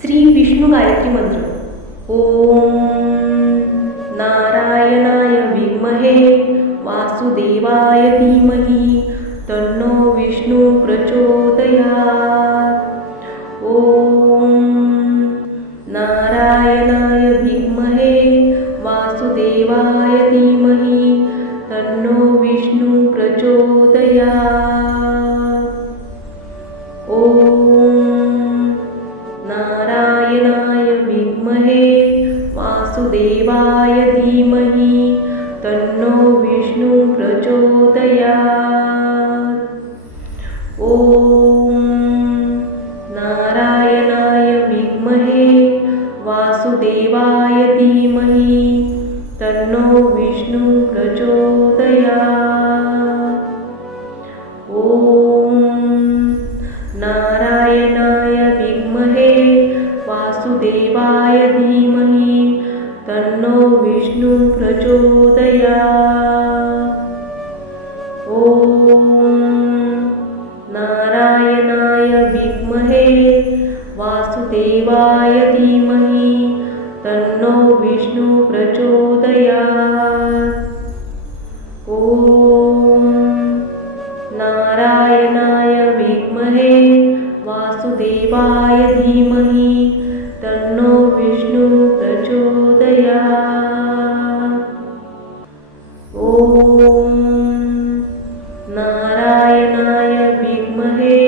श्री विष्णु गायत्री मंत्र। ओम नारायणाय विद्महे वासुदेवाय धीमहि तन्नो विष्णु प्रचोदयात्। ओम नारायणाय विद्महे वासुदेवाय धीमहि तन्नो विष्णु प्रचोदयात्। ओम नारायणाय विद्महे वासुदेवाय धीमहि तन्नो विष्णु प्रचोदयात्। ओम नारायणाय विद्महे वासुदेवाय धीमहि तन्नो विष्णु प्रचोदयात्। ओम नारायणाय विद्महे वासुदेवाय धीमहि तन्नो विष्णु प्रचोदयात्। ओम नारायणाय विद्महे वासुदेवाय धीमहि तन्नो विष्णु प्रचोदयात्। ओम नारायणाय विद्महे वासुदेवाय धीमहि तन्नो विष्णु प्रचोदयात्। ओम नारायणाय विद्महे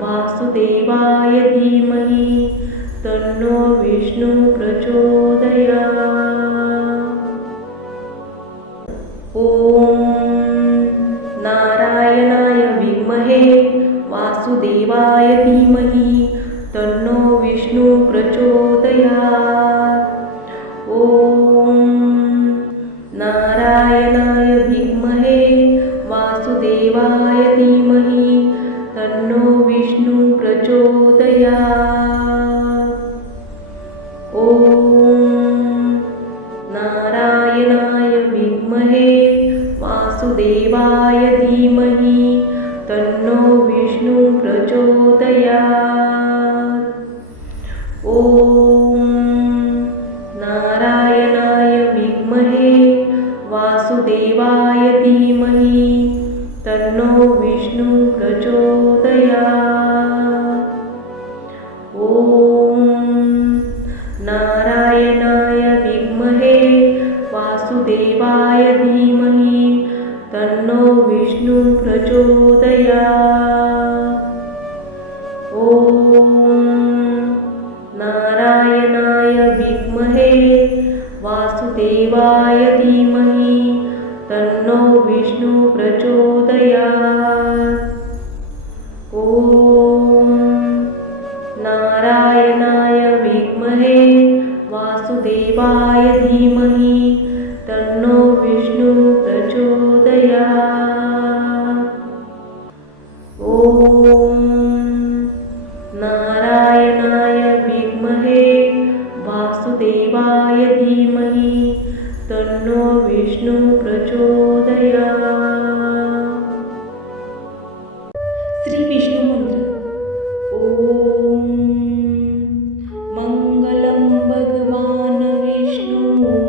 वासुदेवाय धीमहि तन्नो विष्णु प्रचोदयात्। ओम नारायणाय विद्महे वासुदेवाय धीमहि तन्नो विष्णु प्रचोदयात्। ओम नारायणाय विद्महे वासुदेवाय धीमहि तन्नो विष्णु प्रचोदयात्। ओम नारायणाय विद्महे वासुदेवाय धीमहि तन्नो विष्णु प्रचोदयात्। ओम नारायणाय विद्महे वासुदेवाय धीमहि तन्नो विष्णु प्रचोदयात्। ओम नारायणाय विद्महे वासुदेवाय धीमहि तन्नो विष्णु प्रचोदयात्। ओम नारायणाय विद्महे वासुदेवाय धीमहि तन्नो विष्णु प्रचोदयात्। ओम नारायणाय विद्महे वासुदेवाय धीमहि तन्नो विष्णु प्रचोदयात्। ओम नारायणाय विद्महे वासुदेवाय धीमहि तन्नो विष्णु प्रचोदयात्। श्री विष्णु मंत्र। ओम मंगलम भगवान विष्णु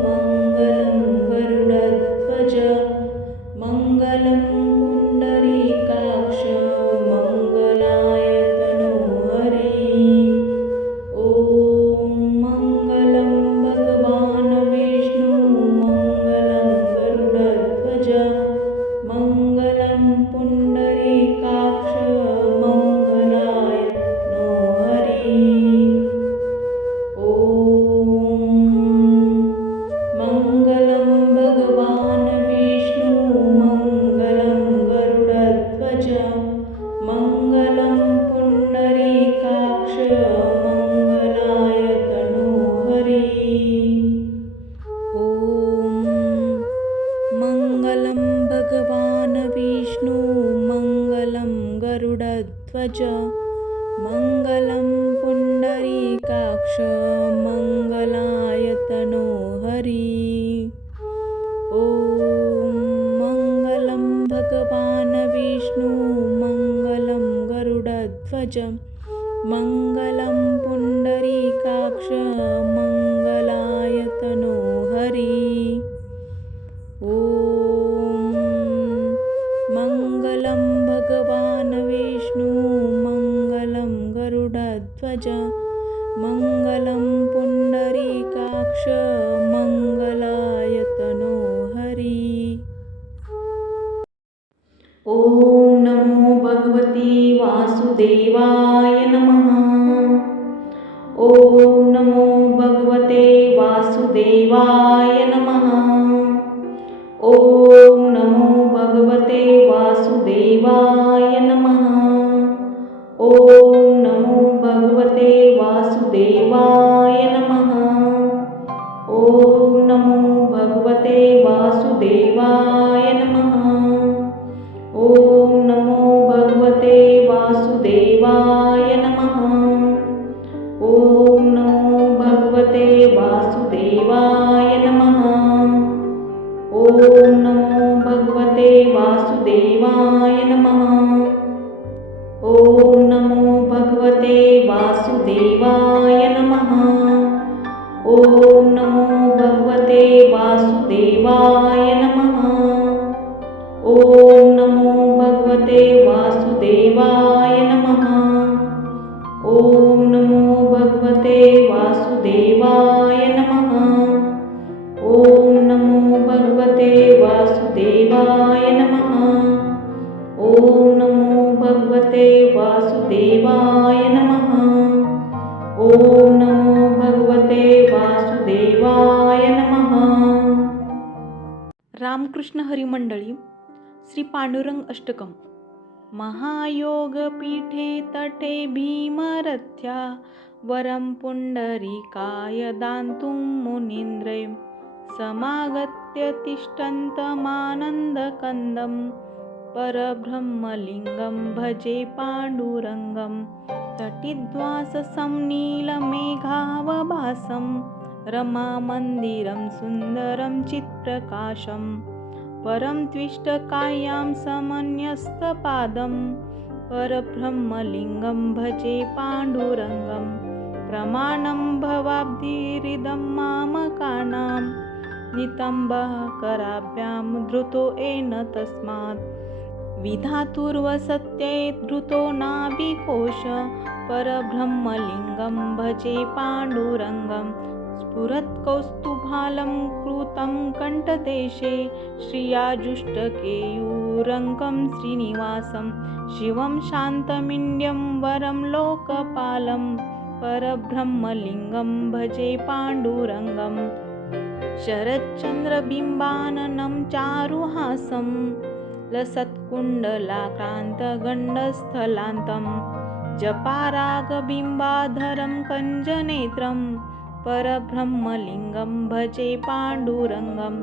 मंगलम गरुडध्वज मंगलम पुंडरीकाक्ष मंगलाय तनोहरि। ओम मंगलम भगवान विष्णु मंगलम गरुडध्वज मंगलम पुंडरीकाक्ष मंगलाय तनोहरि। ओम मंगलम भगवान विष्णु मंगलम गरुडध्वज मंगलम पुंडरीकाक्ष मंगलाय तनोहरि। ओम मंगलम भगवान विष्णु मंगलम गरुडध्वज मंगलम पुंडरीकाक्ष मंगलाय तनोहरि। ओम मंगलम भगवान विष्णु मंगलम गरुडध्वज मंगलम पुंडरीकाक्ष गरुडध्वज मङ्गलं पुण्डरीकाक्ष मङ्गलायतनो हरि। ॐ नमो भगवते वासुदेवाय नमः। ॐ नमो भगवते वासुदेवाय नमः। ॐ नमो भगवते वासुदेवाय नमः। ॐ नमो भगवते वासुदेवाय नमः। ॐ नमो भगवते वासुदेवाय नमः। ॐ नमो भगवते वासुदेवाय नमः। ॐ नमो भगवते वासुदेवाय नमः। ॐ नमो भगवते वासुदेवाय नमः। ॐ नमो भगवते वासुदेवाय नमः। ॐ नमो भगवते वासुदेवाय नमः। ॐ नमो भगवते वासुदेवाय नमः। ॐ नमो भगवते वासुदेवाय नमः। ॐ नमो भगवते वासुदेवाय नमः। ॐ नमो भगवते वासुदेवाय नमः। ॐ नमो भगवते वासुदेवाय नमः। रामकृष्ण हरी मंडळी, श्री पांडुरंग अष्टकम। महायोगपीठे तटे भीमरथ्या वरं पुण्डरीकाय दातुं मुनीन्द्रे समागत्य तिष्ठन्तमानन्दकन्दं परब्रह्मलिङ्गं भजे पाण्डुरङ्गं। तटिद्वाससं नीलमेघावभासं रमामन्दिरं सुन्दरं चित्प्रकाशं परं त्विष्टकायां समन्यस्तपादं परब्रह्मलिङ्गं भजे पाण्डुरङ्गं। प्रमाणं भवाब्धिरिदं मामकानां नितम्बः कराभ्यां धृतो येन तस्मात् विधातुर्वसत्यै धृतो नाभिकोश परब्रह्मलिङ्गं भजे पाण्डुरङ्गं। स्फुरत्कौस्तुभालं कृतं कण्ठदेशे श्रियाजुष्टकेयूरङ्कं श्रीनिवासं शिवं शान्तमिन्द्यं वरं लोकपालं परब्रह्मलिङ्गं भजे पाण्डुरङ्गम्। शरच्चन्द्रबिम्बाननं चारुहासं लसत्कुण्डलाक्रान्तगण्डस्थलान्तं जपारागबिम्बाधरं कञ्जनेत्रं परब्रह्मलिङ्गं भजे पाण्डुरङ्गं।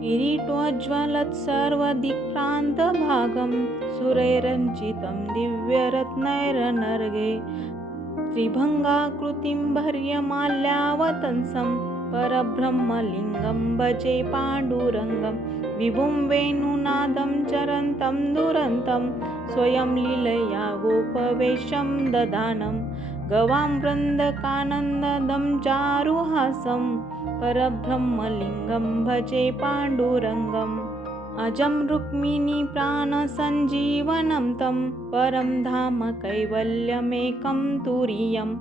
किरीटोज्ज्वलत्सर्वदिक्प्रान्तभागं सुरैरञ्चितं दिव्यरत्नैरनर्गे त्रिभङ्गाकृतिं भर्यमाल्यावतंसं परब्रह्मलिङ्गं भजे पाण्डुरङ्गं। विभुं वेणुनादं चरन्तं दुरन्तं स्वयं लीलया गोपवेशं ददानं गवां वृन्दकानन्ददं चारुहासं परब्रह्मलिङ्गं भजे पाण्डुरङ्गम्। अजं रुक्मिणी प्राणसञ्जीवनं तं परं धाम कैवल्यमेकं तुरीयम्।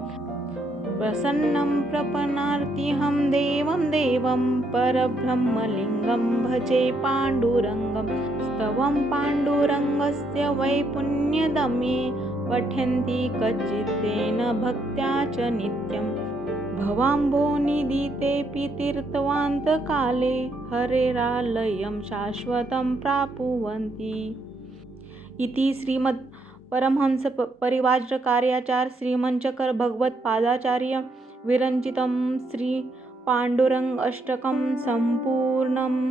प्रसन्नं प्रपन्नार्तिहं देवं देवं परब्रह्मलिङ्गं भजे पाण्डुरङ्गं। स्तवं पाण्डुरङ्गस्य वै पुण्यदमे पठन्ति कच्चित्तेन भक्त्या च नित्यं। भवाम्भोनिधितेऽपि तीर्थवान्तकाले हरेरालयं शाश्वतं प्राप्नुवन्ति। इति श्रीमद् परमहंस परिव्राजकार्याचार्य श्रीमच्चक्र भगवत्पादाचार्य विरचितं श्री पाण्डुरङ्ग अष्टकं सम्पूर्णम्।